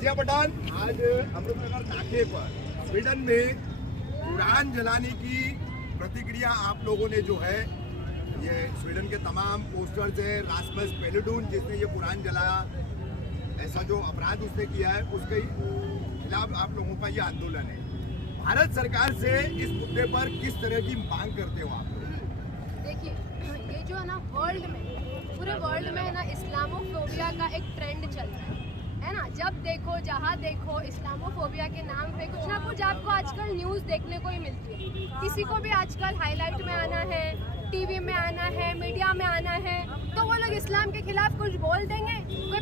मर्जिया पठान आज अमृतनगर नाके पर स्वीडन में कुरान जलाने की प्रतिक्रिया आप लोगों ने जो है ये स्वीडन के तमाम पोस्टर्स है रास्मस पेलुडून जिसने ये कुरान जलाया ऐसा जो अपराध उसने किया है उसके खिलाफ आप लोगों का ये आंदोलन है। भारत सरकार से इस मुद्दे पर किस तरह की मांग करते हो आप? देखिए ये जो है ना पूरे वर्ल्ड में है ना इस्लामोफोबिया का एक ट्रेंड चल रहा है ना। जब देखो जहाँ देखो इस्लामोफोबिया के नाम पे कुछ ना कुछ आपको आजकल न्यूज़ देखने को ही मिलती है। किसी को भी आजकल हाईलाइट में आना है, टीवी में आना है, मीडिया में आना है तो वो लोग इस्लाम के खिलाफ कुछ बोल देंगे, कोई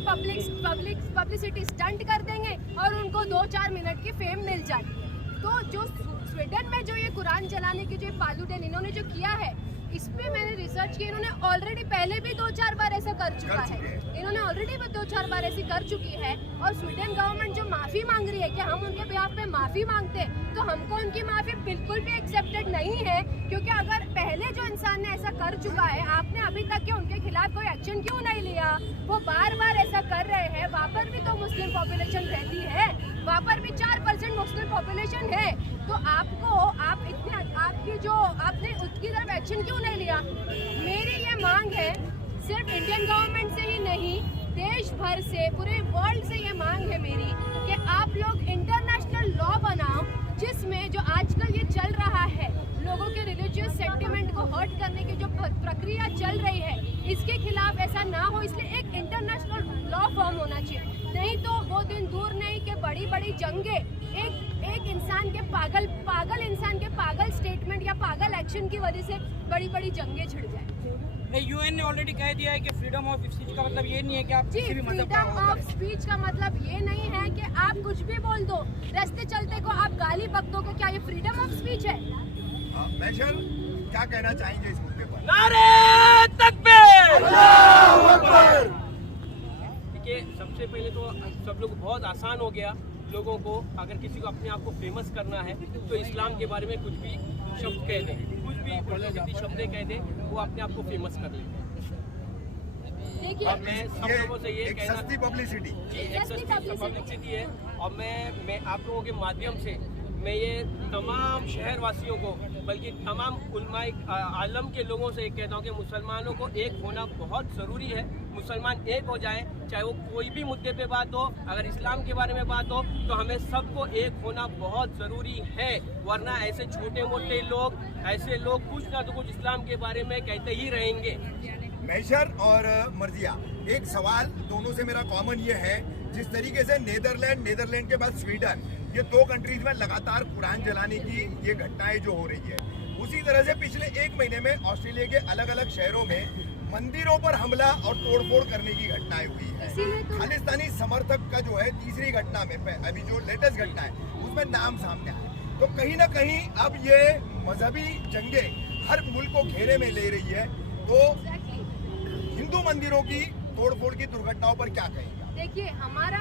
पब्लिसिटी स्टंट कर देंगे और उनको 2-4 मिनट की फेम मिल जाती है। तो जो स्वीडन में जो ये कुरान जलाने की जो पालूडेन इन्होंने जो किया है इस पे मैंने रिसर्च की, इन्होंने ऑलरेडी पहले भी 2-4 बार ऐसा कर चुका है। इन्होंने ऑलरेडी 2-4 बार ऐसी कर चुकी है और स्वीडन गवर्नमेंट जो माफ़ी मांग रही है कि हम उनके बिहाफ पे माफ़ी मांगते हैं तो हमको उनकी माफ़ी बिल्कुल भी एक्सेप्टेड नहीं है। क्योंकि अगर पहले जो इंसान ने ऐसा कर चुका है आपने अभी तक के उनके खिलाफ कोई एक्शन क्यों नहीं लिया? वो बार बार ऐसा कर रहे हैं। वहाँ पर भी तो मुस्लिम पॉपुलेशन रहती है, वहाँ पर भी 4% मुस्लिम पॉपुलेशन है। तो आप की तरफ एक्शन क्यों नहीं लिया? मेरी ये मांग है, सिर्फ इंडियन गवर्नमेंट से ही नहीं, देश भर से, पूरे वर्ल्ड से ये मांग है मेरी कि आप लोग इंटरनेशनल लॉ बनाओ जिसमें जो आजकल ये चल रहा है, लोगों के रिलीजियस सेंटिमेंट को हर्ट करने की जो प्रक्रिया चल रही है, इसके खिलाफ ऐसा ना हो, इसलिए एक इंटरनेशनल लॉ फॉर्म होना चाहिए। नहीं तो वो दिन दूर नहीं कि बड़ी बड़ी जंगे एक इंसान के पागल इंसान के पागल स्टेटमेंट या पागल एक्शन की वजह से बड़ी बड़ी जंगे छिड़ जाए। नहीं, यूएन ने ऑलरेडी कह दिया है कि फ्रीडम ऑफ स्पीच का मतलब ये नहीं है कि आप जी, किसी भी मतलब का फ्रीडम ऑफ स्पीच का मतलब ये नहीं है कि आप कुछ भी बोल दो, रास्ते चलते को आप गाली बक दो, क्या ये फ्रीडम ऑफ स्पीच है? महशर क्या कहना चाहेंगे इस मुद्दे पर? नारे तकबीर! अल्लाहू अकबर! देखिए, सबसे पहले तो सब लोग बहुत आसान हो गया लोगों को, अगर किसी को अपने आप को फेमस करना है तो इस्लाम के बारे में कुछ भी शब्द कह दें, कुछ भी प्रसिद्ध शब्द कह दें, वो अपने आप को फेमस कर लेते हैं। देखिए, मैं सब लोगों से ये एक कहना सस्ती पब्लिसिटी। जी, एक सस्ती पब्लिसिटी है, और मैं आप लोगों के माध्यम से मैं ये तमाम शहरवासियों को, बल्कि तमाम उलमाए आलम के लोगों से एक कहता हूँ कि मुसलमानों को एक होना बहुत ज़रूरी है। मुसलमान एक हो जाएं, चाहे वो कोई भी मुद्दे पे बात हो, अगर इस्लाम के बारे में बात हो तो हमें सबको एक होना बहुत ज़रूरी है, वरना ऐसे छोटे मोटे लोग, ऐसे लोग कुछ ना तो कुछ इस्लाम के बारे में कहते ही रहेंगे। महशर और मर्जिया, एक सवाल दोनों से मेरा कॉमन ये है, जिस तरीके से नीदरलैंड के बाद स्वीडन, ये दो कंट्रीज में लगातार कुरान जलाने की ये घटनाएं जो हो रही है, उसी तरह से पिछले एक महीने में ऑस्ट्रेलिया के अलग अलग शहरों में मंदिरों पर हमला और तोड़फोड़ करने की घटनाएं हुई है। खालिस्तानी समर्थक का जो है तीसरी घटना में, अभी जो लेटेस्ट घटना है उसमें नाम सामने आया, तो कहीं ना कहीं अब ये मजहबी जंगे हर मुल्क को घेरे में ले रही है, तो हिंदू मंदिरों की तोड़फोड़ की दुर्घटनाओं पर क्या कहेंगे? देखिए,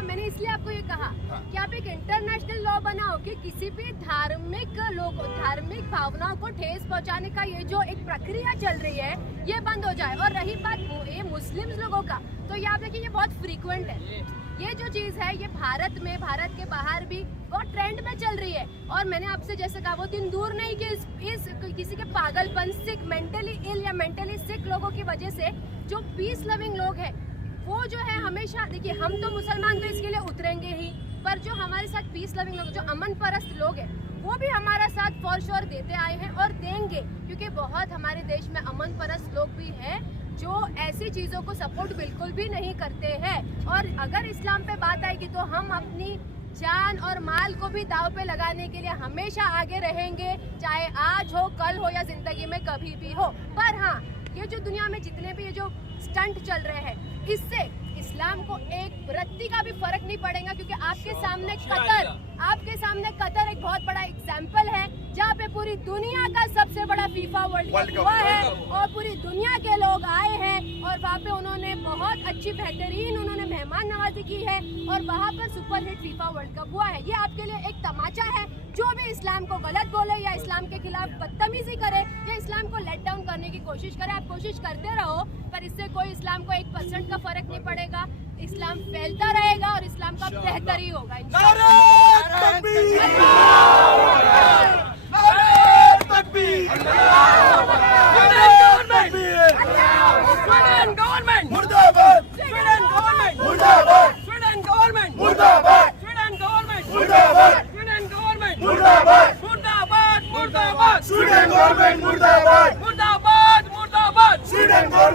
मैंने इसलिए आपको ये कहा कि आप एक इंटरनेशनल लॉ बनाओ कि किसी भी धार्मिक भावनाओं को ठेस पहुंचाने का ये जो एक प्रक्रिया चल रही है ये बंद हो जाए। और रही बात ये मुस्लिम लोगों का, तो ये आप देखिए ये बहुत फ्रीक्वेंट है, ये जो चीज है ये भारत में, भारत के बाहर भी बहुत ट्रेंड में चल रही है। और मैंने आपसे जैसे कहा, वो दिन दूर नहीं कि इस किसी के पागलपन, सिक, मेंटली इल या मेंटली सिक लोगों की वजह से जो पीस लविंग लोग हैं वो जो है हमेशा, देखिए हम तो मुसलमान तो इसके लिए उतरेंगे ही, पर जो हमारे साथ पीस लविंग लोग, जो अमन परस्त लोग हैं, वो भी हमारा साथ फॉर श्योर देते आए हैं और देंगे, क्योंकि बहुत हमारे देश में अमन परस्त लोग भी हैं जो ऐसी चीज़ों को सपोर्ट बिल्कुल भी नहीं करते हैं। और अगर इस्लाम पे बात आएगी तो हम अपनी जान और माल को भी दाव पे लगाने के लिए हमेशा आगे रहेंगे, चाहे आज हो, कल हो या जिंदगी में कभी भी हो। पर हाँ, ये जो दुनिया में जितने भी ये जो स्टंट चल रहे हैं, इससे इस्लाम को एक रत्ती का भी फर्क नहीं पड़ेगा, क्योंकि आपके सामने कतर एक बहुत बड़ा एग्जाम्पल है, जहाँ पे पूरी दुनिया का सबसे बड़ा फीफा वर्ल्ड कप हुआ है और पूरी दुनिया के लोग आए हैं और वहाँ पे उन्होंने बहुत अच्छी बेहतरीन उन्होंने मेहमान नवाजी की है और वहाँ पर सुपरहिट फीफा वर्ल्ड कप हुआ है। ये आपके लिए एक तमाचा है, जो भी इस्लाम को गलत बोले या इस्लाम के खिलाफ बदतमीजी करे या इस्लाम को लेट डाउन करने की कोशिश करे, आप कोशिश करते रहो, पर इससे कोई इस्लाम को 1% का फर्क नहीं पड़ेगा। इस्लाम फैलता रहेगा और इस्लाम का बेहतरी होगा।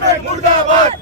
मुर्दाबाद।